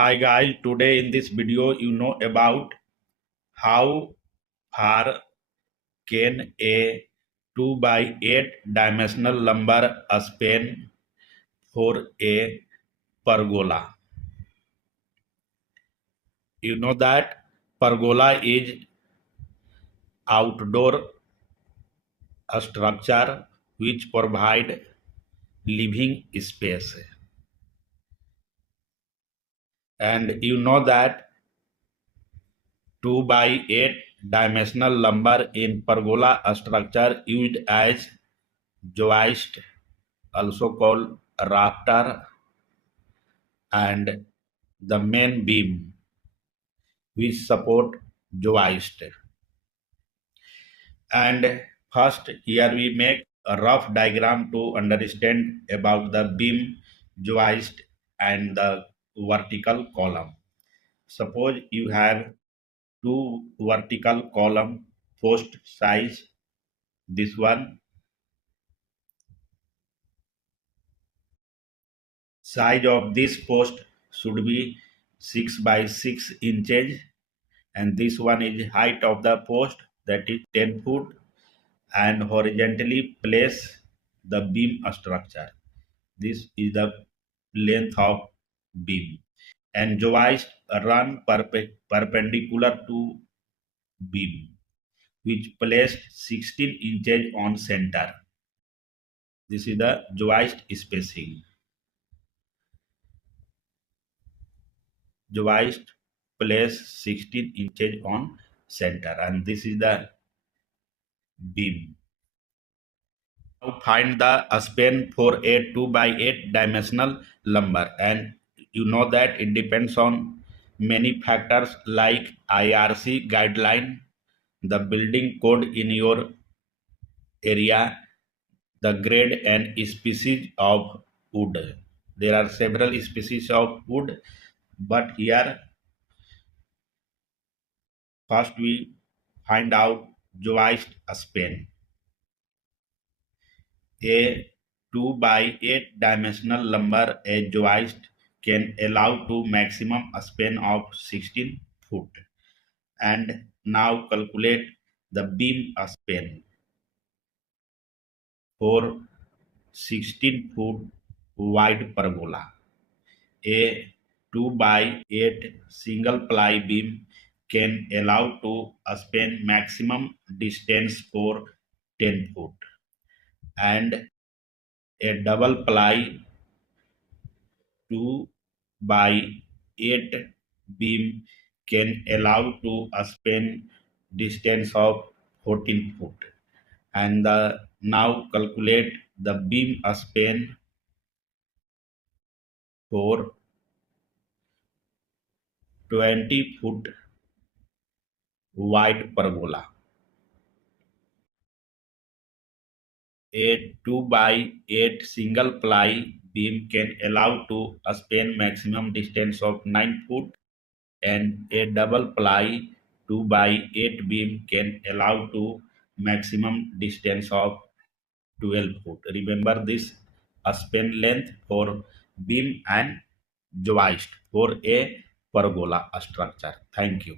Hi guys, today in this video you know about how far can a 2 by 8 dimensional lumber span for a pergola. You know that pergola is outdoor structure which provide living space, and you know that 2 by 8 dimensional lumber in pergola structure used as joist, also called rafter, and the main beam which support joist. And first here we make a rough diagram to understand about the beam, joist, and the vertical column. Suppose you have two vertical column post size. This one size of this post should be 6 by 6 inches, and this one is height of the post, that is 10 foot, and horizontally place the beam structure. This is the length of beam, and joist run perpendicular to beam, which placed 16 inches on center. This is the joist spacing. Joist place 16 inches on center, and this is the beam. Now find the span for a 2 by 8 dimensional lumber, and you know that it depends on many factors like IRC guideline, the building code in your area, the grade and species of wood. There are several species of wood, but here first we find out joist span. A 2 by 8 dimensional lumber edge joist can allow to maximum span of 16 foot. And now calculate the beam span for 16 foot wide pergola. A 2 by 8 single ply beam can allow to span maximum distance for 10 foot, and a double ply 2 by 8 beam can allow to span distance of 14 foot. And now calculate the beam span for 20 foot wide pergola. A 2 by 8 single ply beam can allow to span maximum distance of 9 foot, and a double ply 2 by 8 beam can allow to maximum distance of 12 foot. Remember this span length for beam and joist for a pergola structure. Thank you.